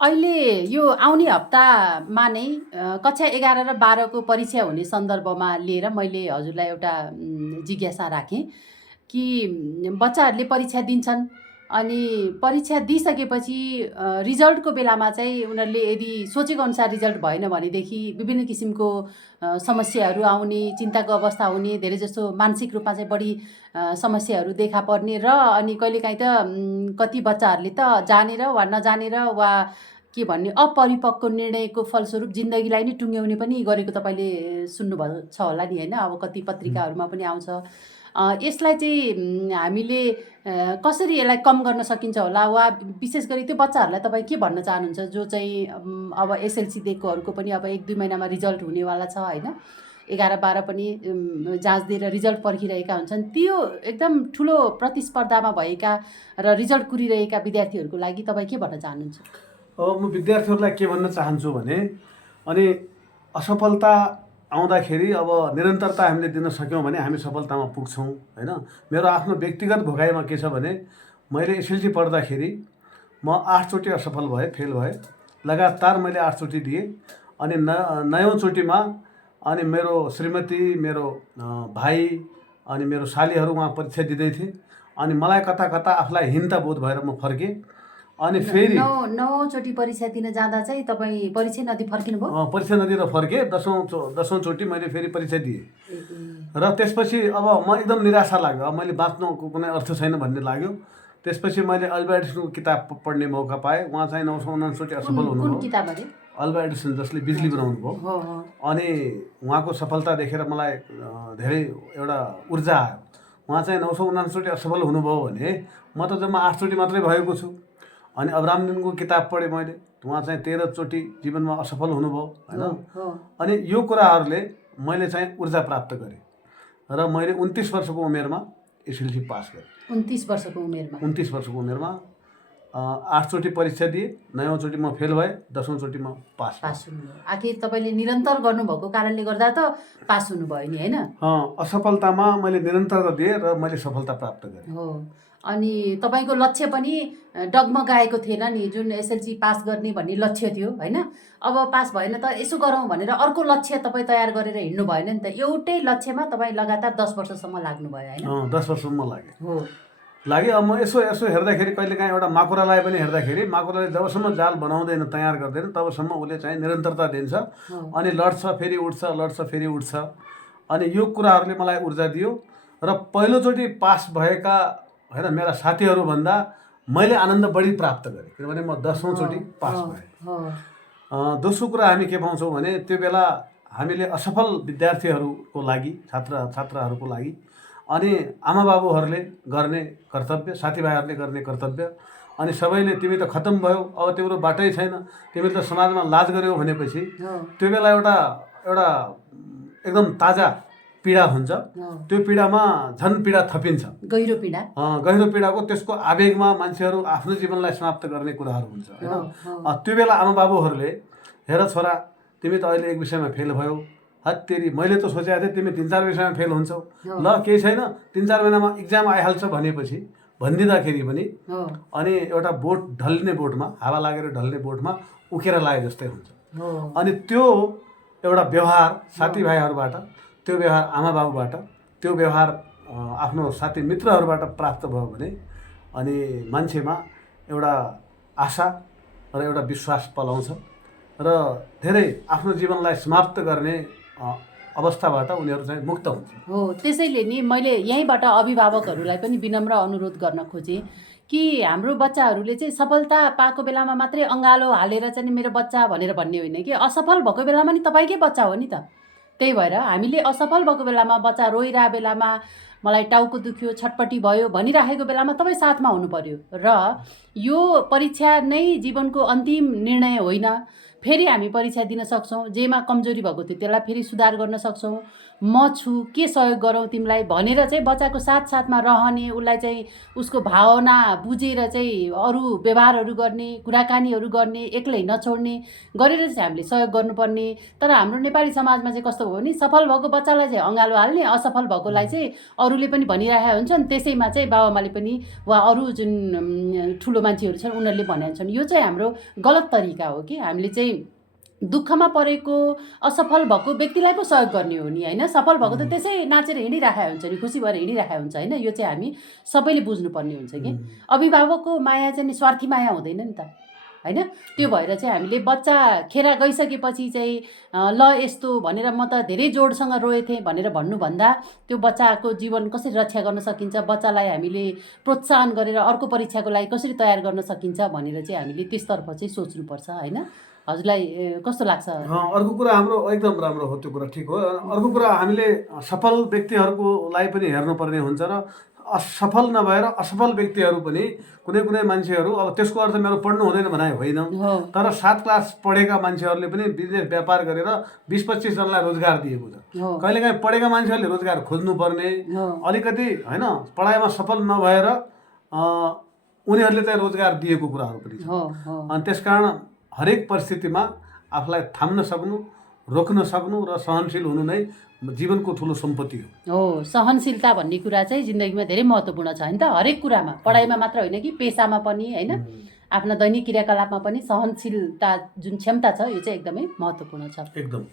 अहिले यो आउने हप्तामा नै कक्षा 11 र 12 को परीक्षा हुने सन्दर्भमा लिएर मैले हजुरलाई एउटा जिज्ञासा राखेँ कि बच्चाहरूले परीक्षा दिन्छन् अनि परीक्षा दिइसकेपछि रिजल्टको बेलामा चाहिँ उनीहरूले यदि सोचेको अनुसार रिजल्ट भएन भनेदेखि विभिन्न किसिमको समस्याहरू आउने, चिन्ताको अवस्था हुने, धेरैजसो मानसिक रूपमा चाहिँ बढी समस्याहरू देखा पर्ने र अनि कहिलेकाहीँ त कति बच्चाहरूले त जानेर वा नजानेर वा के भन्ने अपरिपक्व निर्णयको फलस्वरूप जिन्दगीलाई नै टुङ्ग्याउने पनि गरेको तपाईँले सुन्नुभएको छ होला नि होइन? अब कति पत्रिकाहरूमा पनि आउँछ। यसलाई चाहिँ हामीले कसरी यसलाई कम गर्न सकिन्छ होला वा विशेष गरी त्यो बच्चाहरूलाई तपाईँ के भन्न चाहनुहुन्छ जो चाहिँ अब एसएलसी दिएकोहरूको पनि अब 1-2 महिनामा रिजल्ट हुनेवाला छ होइन? 11-12 पनि जाँच दिएर रिजल्ट पर्खिरहेका हुन्छन्। त्यो एकदम ठुलो प्रतिस्पर्धामा भएका र रिजल्ट कुरिरहेका विद्यार्थीहरूको लागि तपाईँ के भन्न चाहनुहुन्छ? म विद्यार्थीहरूलाई के भन्न चाहन्छु भने अनि असफलता आउँदाखेरि अब निरन्तरता हामीले दिन सक्यौँ भने हामी सफलतामा पुग्छौँ होइन। मेरो आफ्नो व्यक्तिगत भोगाइमा के छ भने मैले एसएलसी पढ्दाखेरि म 8 चोटि असफल भएँ, फेल भएँ। लगातार मैले 8 चोटि दिएँ अनि 9औं चोटिमा अनि मेरो श्रीमती, मेरो भाइ अनि मेरो सालीहरू उहाँ परीक्षा दिँदै थिए अनि मलाई कता कता आफूलाई हिन्ता बोध भएर म फर्केँ अनि फेरि 9औं चोटि परीक्षा दिन जाँदा चाहिँ तपाईँ परीक्षा नदिई फर्किनुभयो? परीक्षा नदिएर फर्केँ। 10औं चोटि मैले फेरि परीक्षा दिएँ र त्यसपछि अब म एकदम निराशा लाग्यो। अब मैले बाँच्नुको कुनै अर्थ छैन भन्ने लाग्यो। त्यसपछि मैले अल्वा एडिसनको किताब पढ्ने मौका पाएँ। उहाँ चाहिँ 959 चोटि असफल हुनुभयो। कुन किताब अरे? अल्वा एडिसन जसले बिजुली बनाउनु भयो। अनि उहाँको सफलता देखेर मलाई धेरै एउटा ऊर्जा आयो। उहाँ चाहिँ 959 चोटि असफल हुनुभयो भने म त जम्मा 8 चोटि मात्रै भएको छु। अनि अब्राहमलिङ्कनको किताब पढेँ मैले। उहाँ चाहिँ 13 चोटि जीवनमा असफल हुनुभयो होइन। अनि यो कुराहरूले मैले चाहिँ ऊर्जा प्राप्त गरेँ र मैले 29 वर्षको उमेरमा एसएलसी पास गरेँ। 29 वर्षको उमेरमा? 29 वर्षको उमेरमा 8 चोटि परीक्षा दिएँ। 9औं चोटि म फेल भएँ, 10औं चोटि म पास हुनुभयो। आखिर तपाईँले निरन्तर गर्नुभएको कारणले गर्दा त पास हुनुभयो नि होइन? असफलतामा मैले निरन्तरता दिएँ र मैले सफलता प्राप्त गरेँ। हो। अनि तपाईँको लक्ष्य पनि डगमगाएको थिएन नि, जुन एसएलसी पास गर्ने भन्ने लक्ष्य थियो होइन? अब पास भएन त यसो गरौँ भनेर अर्को लक्ष्य तपाईँ तयार गरेर हिँड्नु भएन नि त। एउटै लक्ष्यमा तपाईँ लगातार 10 वर्षसम्म लाग्नुभयो होइन? 10 वर्षसम्म लागेँ। हो लाग्यो। अब म यसो हेर्दाखेरि कहिलेकाहीँ एउटा माकुरालाई पनि हेर्दाखेरि माकुराले जबसम्म जाल बनाउँदैन, तयार गर्दैन तबसम्म उसले चाहिँ निरन्तरता दिन्छ अनि लड्छ, फेरि उठ्छ, लड्छ, फेरि उठ्छ। अनि यो कुराहरूले मलाई ऊर्जा दियो र पहिलोचोटि पास भएका होइन मेरा साथीहरूभन्दा मैले आनन्द बढी प्राप्त गरेँ किनभने म 10औं चोटि पास भएँ। दोस्रो कुरा हामी के पाउँछौँ भने त्यो बेला हामीले असफल विद्यार्थीहरूको लागि, छात्रहरूको लागि अनि आमाबाबुहरूले गर्ने कर्तव्य, साथीभाइहरूले गर्ने कर्तव्य अनि सबैले तिमी त खत्तम भयो, अब तिम्रो बाटै छैन, तिमीले त समाजमा लाज गर्यौ भनेपछि त्यो बेला एउटा एकदम ताजा पीडा हुन्छ। त्यो पीडामा झन् पीडा थपिन्छ, गहिरो पीडा। गहिरो पीडाको त्यसको आवेगमा मान्छेहरू आफ्नो जीवनलाई समाप्त गर्ने कुराहरू हुन्छ होइन। त्यो बेला आमाबाबुहरूले हेर छोरा तिमी त अहिले एक विषयमा फेल भयो, हत्तेरी मैले त सोचेको थिएँ तिमी 3-4 विषयमा फेल हुन्छौ, ल केही छैन 3-4 महिनामा इक्जाम आइहाल्छ भनेपछि भनिदिँदाखेरि पनि अनि एउटा बोट ढल्ने बोटमा, हावा लागेर ढल्ने बोटमा उखेर लागे जस्तै हुन्छ। अनि त्यो एउटा व्यवहार साथीभाइहरूबाट, त्यो व्यवहार आमाबाबुबाट, त्यो व्यवहार आफ्नो साथी मित्रहरूबाट प्राप्त भयो भने अनि मान्छेमा एउटा आशा र एउटा विश्वास पलाउँछ र धेरै आफ्नो जीवनलाई समाप्त गर्ने अवस्थाबाट उनीहरू चाहिँ मुक्त हुन्छ। हो, त्यसैले नि मैले यहीँबाट अभिभावकहरूलाई पनि विनम्र अनुरोध गर्न खोजेँ कि हाम्रो बच्चाहरूले चाहिँ सफलता पाएको बेलामा मात्रै अँगालो हालेर चाहिँ मेरो बच्चा भनेर भन्ने होइन कि असफल भएको बेलामा नि तपाईँकै बच्चा हो नि त। त्यही भएर हामीले असफल भएको बेलामा, बच्चा रोइरहेको बेलामा, मलाई टाउको दुख्यो, छटपटी भयो भनिराखेको बेलामा तपाईँ साथमा हुनु पर्यो र यो परीक्षा नै जीवनको अन्तिम निर्णय होइन। फेरि हामी परीक्षा दिन सक्छौँ, जेमा कमजोरी भएको थियो त्यसलाई फेरि सुधार गर्न सक्छौँ। म छु, के सहयोग गरौँ तिमीलाई भनेर चाहिँ बच्चाको साथसाथमा रहने, उसलाई चाहिँ उसको भावना बुझेर चाहिँ अरू व्यवहारहरू गर्ने, कुराकानीहरू गर्ने, एक्लै नछोड्ने गरेर चाहिँ हामीले सहयोग गर्नुपर्ने। तर हाम्रो नेपाली समाजमा चाहिँ कस्तो भयो भने सफल भएको बच्चालाई चाहिँ अँगालो हाल्ने, असफल भएकोलाई चाहिँ अरूले पनि भनिरहेका हुन्छन्, त्यसैमा चाहिँ बाबाआमाले पनि वा अरू जुन ठुलो मान्छेहरू छन् उनीहरूले भनेका हुन्छन्। यो चाहिँ हाम्रो गलत तरिका हो कि हामीले चाहिँ दुःखमा परेको असफल भएको व्यक्तिलाई पो सहयोग गर्ने हो नि, होइन? सफल भएको त त्यसै नाचेर हिँडिरहेको हुन्छ नि, खुसी भएर हिँडिरहेको हुन्छ, होइन? यो चाहिँ हामी सबैले बुझ्नुपर्ने हुन्छ कि अभिभावकको माया चाहिँ स्वार्थी माया हुँदैन नि त, होइन? त्यो भएर चाहिँ हामीले बच्चा खेर गइसकेपछि चाहिँ ल यस्तो भनेर म त धेरै जोडसँग रोएको थिएँ भनेर भन्नुभन्दा त्यो बच्चाको जीवन कसरी रक्षा गर्न सकिन्छ, बच्चालाई हामीले प्रोत्साहन गरेर अर्को परीक्षाको लागि कसरी तयार गर्न सकिन्छ भनेर चाहिँ हामीले त्यसतर्फ चाहिँ सोच्नुपर्छ, होइन? हजुरलाई कस्तो लाग्छ? अर्को कुरा हाम्रो एकदम राम्रो हो, त्यो कुरा ठिक हो। अर्को कुरा हामीले सफल व्यक्तिहरूकोलाई पनि हेर्नुपर्ने हुन्छ र असफल नभएर असफल व्यक्तिहरू पनि कुनै कुनै मान्छेहरू, अब त्यसको अर्थ मेरो पढ्नु हुँदैन भनाइ होइन, तर 7 क्लास पढेका मान्छेहरूले पनि बिजनेस व्यापार गरेर 20-25 जनालाई रोजगार दिएको छ। कहिलेकाहीँ पढेका मान्छेहरूले रोजगार खोज्नुपर्ने, अलिकति होइन पढाइमा सफल नभएर उनीहरूले चाहिँ रोजगार दिएको कुराहरू पनि छ। अनि त्यसकारण हरेक परिस्थितिमा आफूलाई थाम्न सक्नु, रोक्न सक्नु र सहनशील हुनु नै जीवनको ठुलो सम्पत्ति हो। सहनशीलता भन्ने कुरा चाहिँ जिन्दगीमा धेरै महत्त्वपूर्ण छ होइन त? हरेक कुरामा, पढाइमा मात्र होइन कि पेसामा पनि, होइन? आफ्ना दैनिक क्रियाकलापमा पनि सहनशीलता जुन क्षमता छ यो चाहिँ एकदमै महत्त्वपूर्ण छ। एकदम।